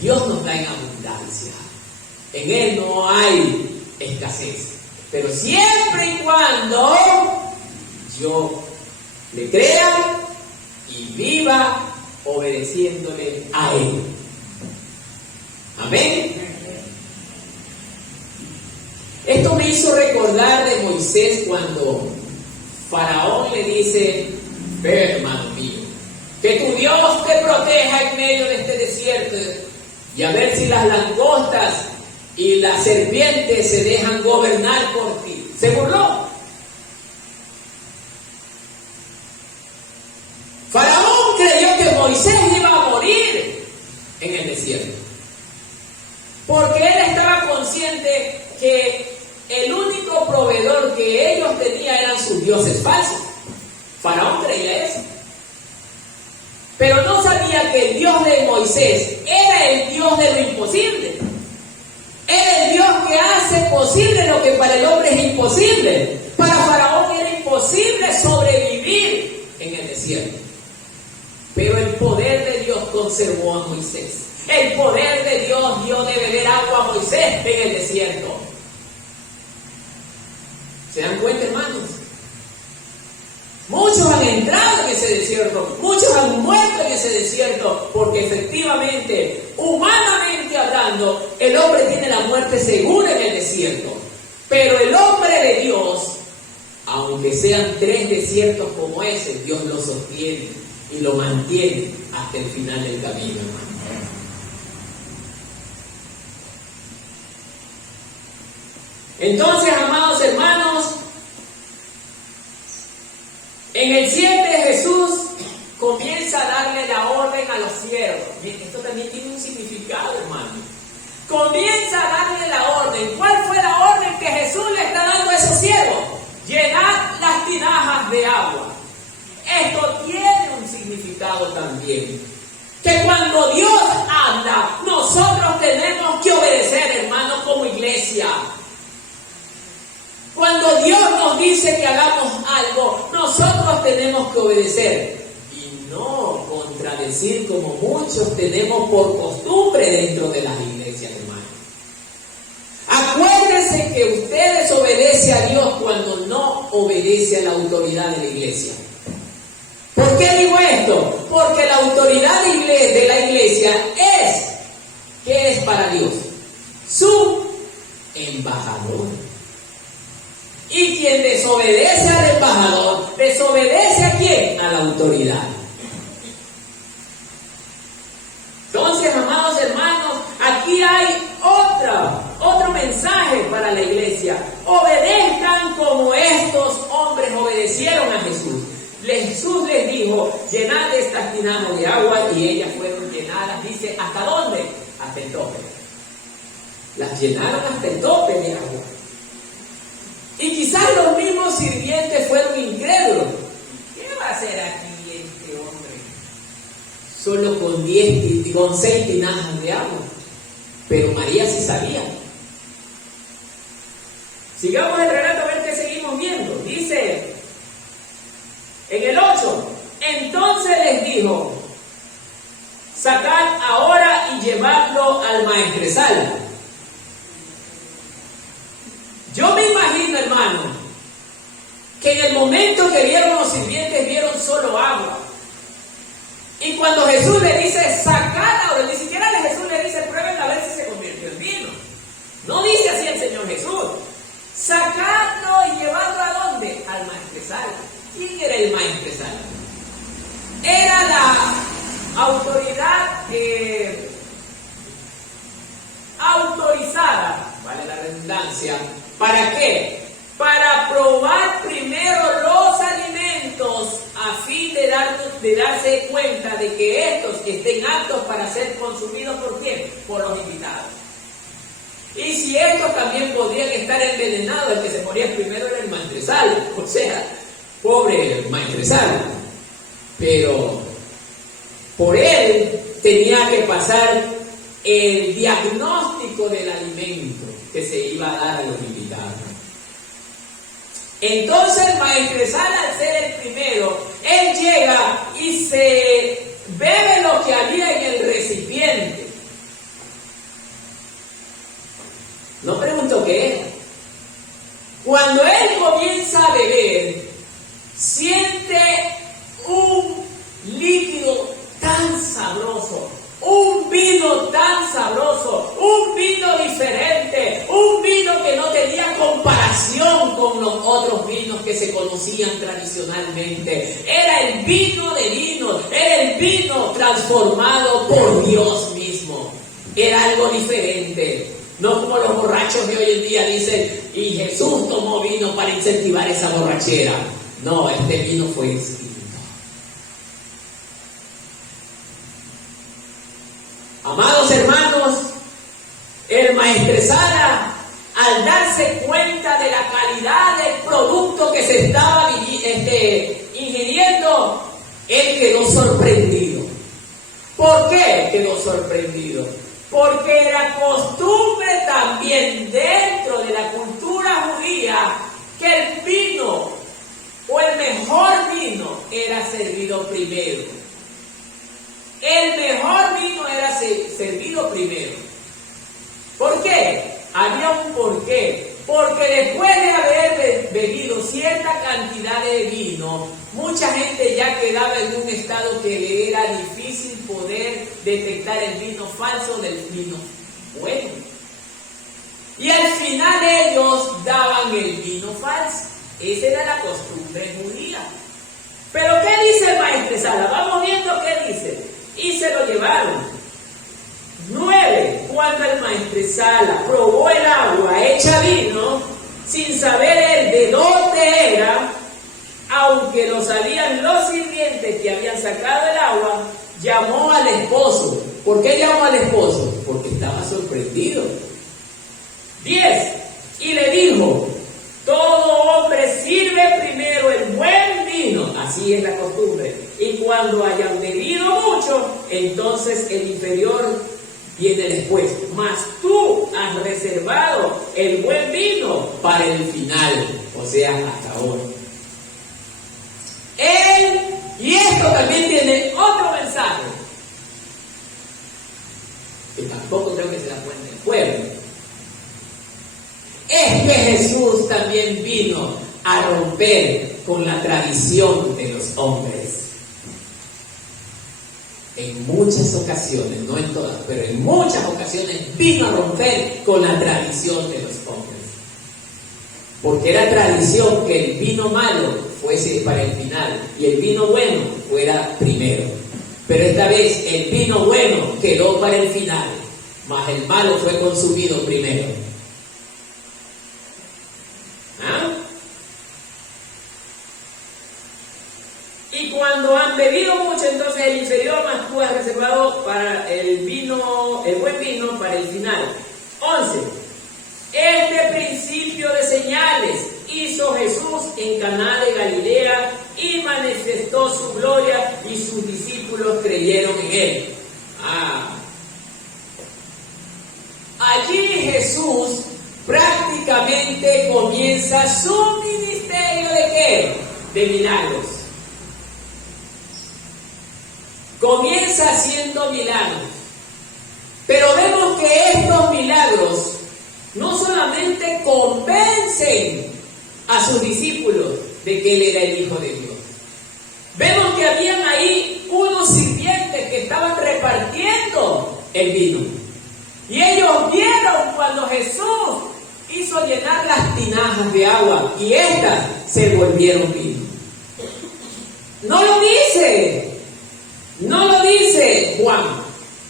Dios nos da en abundancia. En Él no hay escasez. Pero siempre y cuando yo le crea y viva obedeciéndole a Él. Amén. Esto me hizo recordar de Moisés cuando Faraón le dice: ve, hermano mío, que tu Dios te proteja en medio de este desierto, y a ver si las langostas y las serpientes se dejan gobernar por ti. Se burló. Faraón creyó que Moisés iba a morir en el desierto, porque él estaba consciente que el único proveedor que ellos tenían eran sus dioses falsos. Faraón creía eso, pero no sabía que el Dios de Moisés era el Dios de lo imposible. Era el Dios que hace posible lo que para el hombre es imposible. Para Faraón era imposible sobrevivir en el desierto, pero el poder de Dios conservó a Moisés. El poder de Dios dio de beber agua a Moisés en el desierto. ¿Se dan cuenta, hermanos? Muchos han entrado en ese desierto, muchos han muerto en ese desierto, porque efectivamente, humanamente hablando, el hombre tiene la muerte segura en el desierto. Pero el hombre de Dios, aunque sean 3 desiertos como ese, Dios lo sostiene y lo mantiene hasta el final del camino, hermano. Entonces, amados hermanos, en el 7 Jesús comienza a darle la orden a los siervos. Esto también tiene un significado, hermano. Comienza a darle la orden. ¿Cuál fue la orden que Jesús le está dando a esos siervos? Llenad las tinajas de agua. Esto tiene un significado también. Que cuando Dios habla, nosotros tenemos que obedecer, hermanos, como iglesia. Cuando Dios nos dice que hagamos algo, nosotros tenemos que obedecer y no contradecir como muchos tenemos por costumbre dentro de las iglesias, hermanos. Acuérdense que usted desobedece a Dios cuando no obedece a la autoridad de la iglesia. ¿Por qué digo esto? Porque la autoridad de la iglesia es, ¿qué es para Dios? Su embajador. Y quien desobedece al embajador, ¿desobedece a quién? A la autoridad. Entonces, amados hermanos, aquí hay otro mensaje para la iglesia. Obedezcan como estos hombres obedecieron a Jesús. Jesús les dijo: llenad estas tinajas de agua, y ellas fueron llenadas. Dice, ¿hasta dónde? Hasta el tope. Las llenaron hasta el tope de agua. Y quizás los mismos sirvientes fueron incrédulos. ¿Qué va a hacer aquí este hombre? Solo con 6 tinajas de agua. Pero María sí sabía. Sigamos el relato a ver qué seguimos viendo. Dice en el 8: entonces les dijo: sacad ahora y llevadlo al maestresala. Yo me imagino, hermano, que en el momento que vieron los sirvientes, vieron solo agua. Y cuando Jesús le dice, sacad ahora, ni siquiera Jesús le dice, prueben a ver si se convirtió en vino. No dice así el Señor Jesús. Sacadlo y llevadlo ¿a dónde? Al maestresala. ¿Quién era el maestresala? Era la autoridad autorizada, vale la redundancia, ¿para qué? Para probar primero los alimentos a fin de darse cuenta de que estos estén aptos para ser consumidos ¿por quién? Por los invitados. Y si estos también podrían estar envenenados, el que se moría primero era el maestresala, o sea, pobre maestresala. Pero por él tenía que pasar el diagnóstico del alimento que se iba a dar a los invitados. Entonces el maestresala, al ser el primero, él llega y se bebe lo que había en el recipiente. No pregunto qué era. Cuando él comienza a beber, siente un líquido tan sabroso, un vino tan sabroso, un vino diferente, un vino que no tenía comparación con los otros vinos que se conocían tradicionalmente. Era el vino de vinos, era el vino transformado por Dios mismo. Era algo diferente. No como los borrachos de hoy en día dicen, y Jesús tomó vino para incentivar esa borrachera. No, este vino fue distinto. Amados hermanos, el maestresala, al darse cuenta de la calidad del producto que se estaba ingiriendo, él quedó sorprendido. ¿Por qué quedó sorprendido? Porque era costumbre también dentro de la cultura judía que el vino o el mejor vino era servido primero. El mejor vino era servido primero. ¿Por qué? Había un porqué. Porque después de haber bebido cierta cantidad de vino, mucha gente ya quedaba en un estado que le era difícil poder detectar el vino falso del vino bueno. Y al final ellos daban el vino falso. Esa era la costumbre judía. Pero ¿qué dice el maestresala? Vamos viendo qué dice. Y se lo llevaron. 9. Cuando el maestresala probó el agua hecha vino, sin saber él de dónde era, aunque lo sabían los sirvientes que habían sacado el agua, llamó al esposo. ¿Por qué llamó al esposo? Porque estaba sorprendido. 10. Y le dijo, todo hombre sirve primero el buen vino, así es la costumbre, y cuando hayan bebido mucho, entonces el inferior viene después. Mas tú has reservado el buen vino para el final, o sea, hasta ahora. Y esto también tiene otro mensaje, que tampoco creo que se da cuenta el pueblo. Es que Jesús también vino a romper con la tradición de los hombres. En muchas ocasiones, no en todas, pero en muchas ocasiones vino a romper con la tradición de los hombres. Porque era tradición que el vino malo fuese para el final y el vino bueno fuera primero. Pero esta vez el vino bueno quedó para el final, mas el malo fue consumido primero. Y cuando han bebido mucho, entonces el inferior, más tú has reservado para el vino, el buen vino para el final. 11. Este principio de señales hizo Jesús en Caná de Galilea y manifestó su gloria y sus discípulos creyeron en él. Allí Jesús prácticamente comienza su ministerio ¿de qué? De milagros. Comienza haciendo milagros. Pero vemos que estos milagros no solamente convencen a sus discípulos, de que él era el Hijo de Dios. Vemos que habían ahí unos sirvientes que estaban repartiendo el vino. Y ellos vieron cuando Jesús hizo llenar las tinajas de agua y estas se volvieron vino. No lo dice Juan,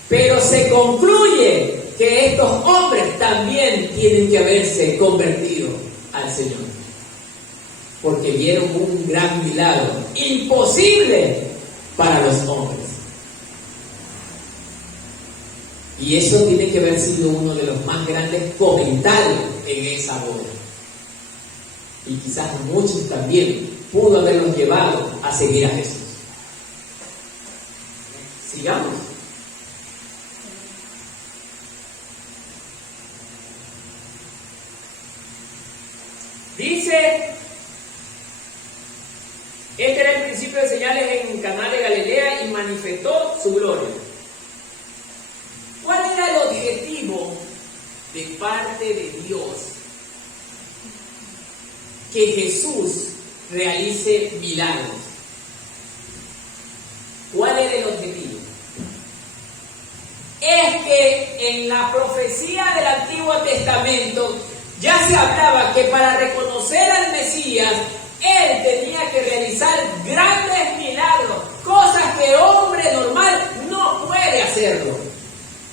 pero se concluye que estos hombres también tienen que haberse convertido al Señor, porque vieron un gran milagro, imposible para los hombres. Y eso tiene que haber sido uno de los más grandes comentarios en esa boda. Y quizás muchos también pudo haberlos llevado a seguir a Jesús. Sigamos. Dice, este era el principio de señales en Caná de Galilea y manifestó su gloria. ¿Cuál era el objetivo de parte de Dios que Jesús realice milagros? ¿Cuál era el objetivo? Es que en la profecía del Antiguo Testamento ya se hablaba que para reconocer al Mesías, él tenía que realizar grandes milagros, cosas que hombre normal no puede hacerlo.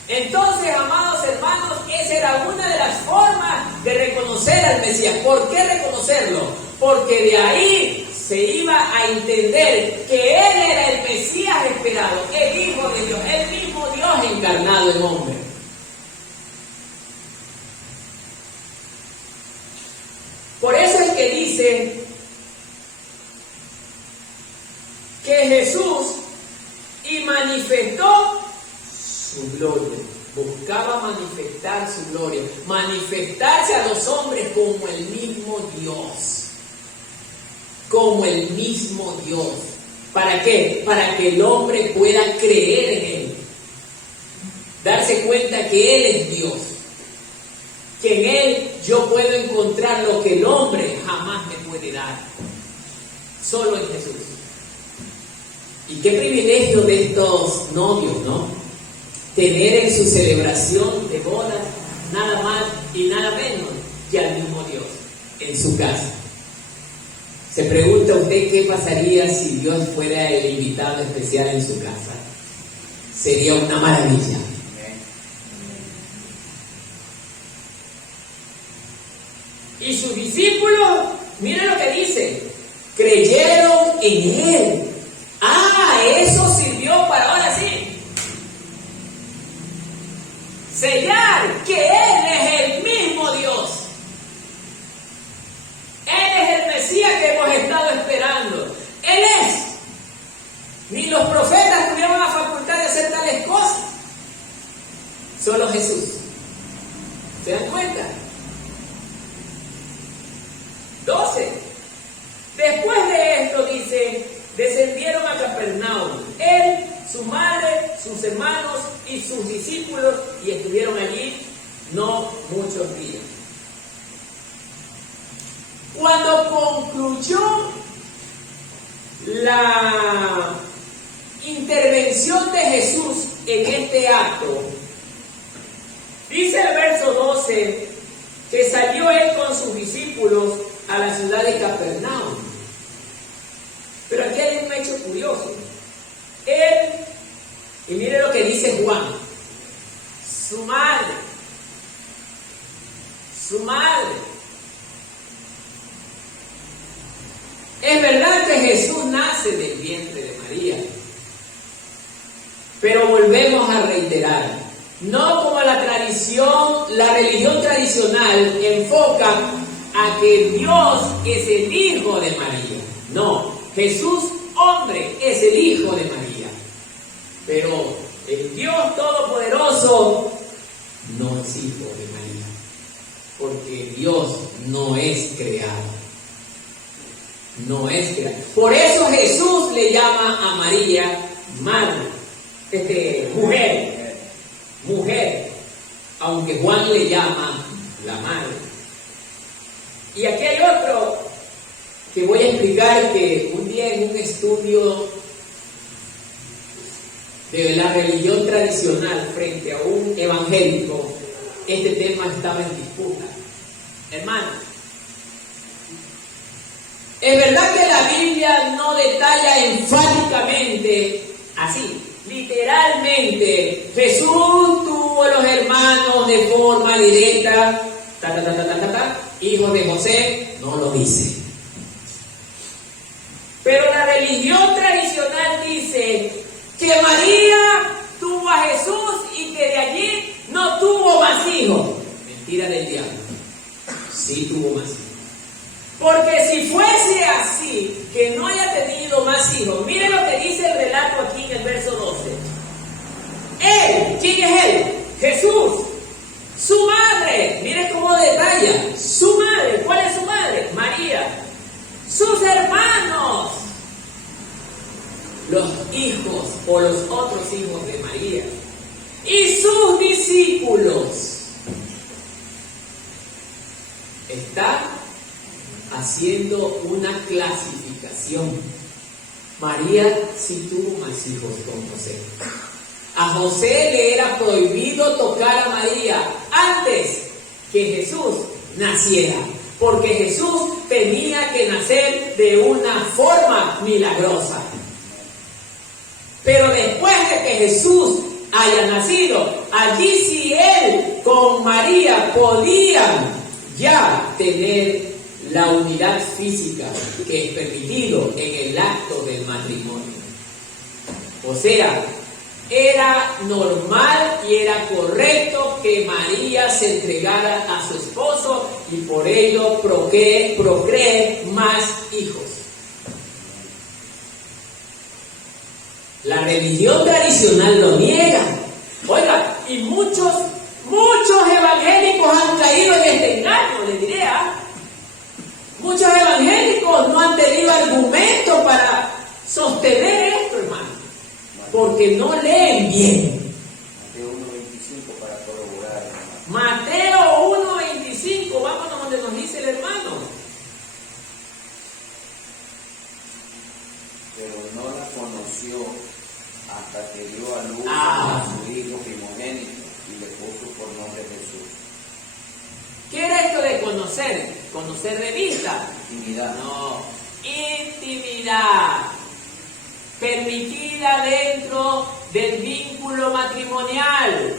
Entonces, amados hermanos, esa era una de las formas de reconocer al Mesías. ¿Por qué reconocerlo? Porque de ahí se iba a entender que él era el Mesías esperado, el Hijo de Dios, el mismo Dios encarnado en hombre. Por eso es que dice que Jesús y manifestó su gloria, buscaba manifestar su gloria, manifestarse a los hombres como el mismo Dios, como el mismo Dios. ¿Para qué? Para que el hombre pueda creer en él, darse cuenta que él es Dios, que en él yo puedo encontrar lo que el hombre jamás me puede dar, solo en Jesús. Y qué privilegio de estos novios, ¿no? Tener en su celebración de bodas nada más y nada menos que al mismo Dios en su casa. ¿Se pregunta usted qué pasaría si Dios fuera el invitado especial en su casa? Sería una maravilla. Y sus discípulos, miren lo que dice, creyeron en él. Eso sirvió para, ahora sí, sellar que él es el mismo Dios. Él es el Mesías que hemos estado esperando. Él es. Ni los profetas tuvieron la facultad de hacer tales cosas. Solo Jesús. ¿Se dan cuenta? 12. Después de esto dice, descendieron a Capernaum, él, su madre, sus hermanos y sus discípulos, y estuvieron allí no muchos días. Cuando concluyó la intervención de Jesús en este acto, dice el verso 12 que salió él con sus discípulos a la ciudad de Capernaum. Pero aquí hay un hecho curioso. Él, y mire lo que dice Juan, su madre. Es verdad que Jesús nace del vientre de María, pero volvemos a reiterar, no como la religión tradicional enfoca a que Dios es el Hijo de María. No, Jesús, hombre, es el Hijo de María. Pero el Dios Todopoderoso no es Hijo de María, porque Dios no es creado. No es creado. Por eso Jesús le llama a María madre, mujer, aunque Juan le llama la madre. Y aquí hay que voy a explicar que un día en un estudio de la religión tradicional frente a un evangélico, este tema estaba en disputa. Hermanos, es verdad que la Biblia no detalla enfáticamente, así, literalmente, Jesús tuvo los hermanos de forma directa, hijos de José, no lo dice. Pero la religión tradicional dice que María tuvo a Jesús y que de allí no tuvo más hijos. Mentira del diablo. Sí tuvo más hijos. Porque si fuese así, que no haya tenido más hijos, mire lo que dice el relato aquí en el verso 12. Él, ¿quién es él? Jesús. Su madre, mire cómo detalla. Su madre, ¿cuál es su madre? María. Sus hermanos, los hijos o los otros hijos de María, y sus discípulos. Está haciendo una clasificación. María sí tuvo más hijos con José. A José le era prohibido tocar a María antes que Jesús naciera, porque Jesús tenía que nacer de una forma milagrosa. Pero después de que Jesús haya nacido, allí sí él con María podían ya tener la unidad física que es permitido en el acto del matrimonio. O sea, era normal y era correcto que María se entregara a su esposo y por ello procree más hijos. La religión tradicional lo niega. Oiga, y muchos evangélicos han caído en este engaño, les diré. Muchos evangélicos no han tenido argumento para sostener esto, hermano, porque no leen bien. Mateo 1:25 para corroborar, hermano. Mateo 1:25, vámonos donde nos dice el hermano. Pero no la conoció hasta que dio a luz a su hijo primogénito y le puso por nombre Jesús. ¿Qué era esto de conocer? ¿Conocer de vista? Intimidad. No, intimidad. Permitida dentro del vínculo matrimonial.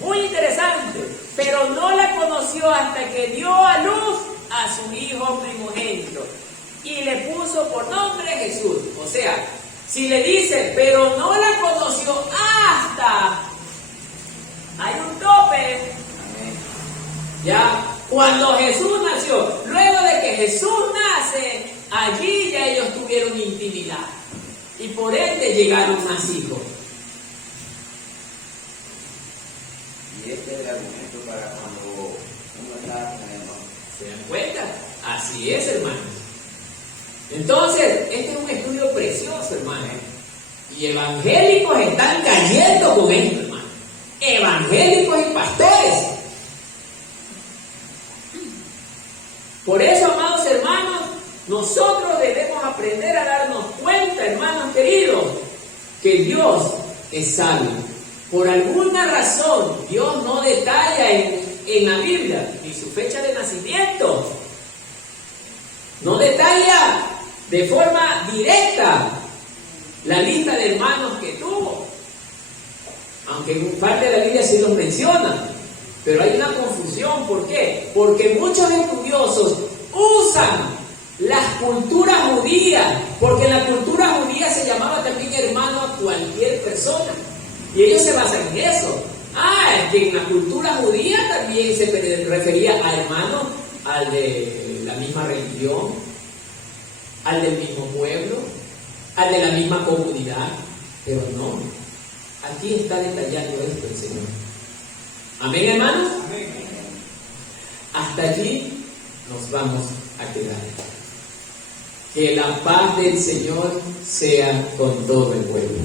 Muy interesante. Pero no la conoció hasta que dio a luz a su hijo primogénito y le puso por nombre Jesús. O sea, si le dice, pero no la conoció hasta, hay un tope. Amén. Ya, cuando Jesús nació, luego de que Jesús nace, allí ya ellos tuvieron intimidad y por ende llegaron más hijos. Y este es el argumento para cuando uno está con el hermano. ¿Se dan cuenta? Así es, hermanos. Entonces, este es un estudio precioso, hermano. Y evangélicos están cayendo con esto, hermano. Evangélicos y pastores. Por eso, amados hermanos, nosotros debemos aprender a darnos cuenta, hermanos queridos, que Dios es sabio. Por alguna razón, Dios no detalla en la Biblia ni su fecha de nacimiento. No detalla de forma directa la lista de hermanos que tuvo. Aunque en parte de la Biblia sí los menciona. Pero hay una confusión. ¿Por qué? Porque muchos estudiosos usan las culturas judías. Porque en la cultura judía se llamaba también hermano a cualquier persona. Y ellos se basan en eso. Es que en la cultura judía también se refería a hermano, al de la misma religión, al del mismo pueblo, al de la misma comunidad. Pero no, aquí está detallando esto el Señor. Amén, hermanos. Amén. Hasta allí nos vamos a quedar. Que la paz del Señor sea con todo el pueblo.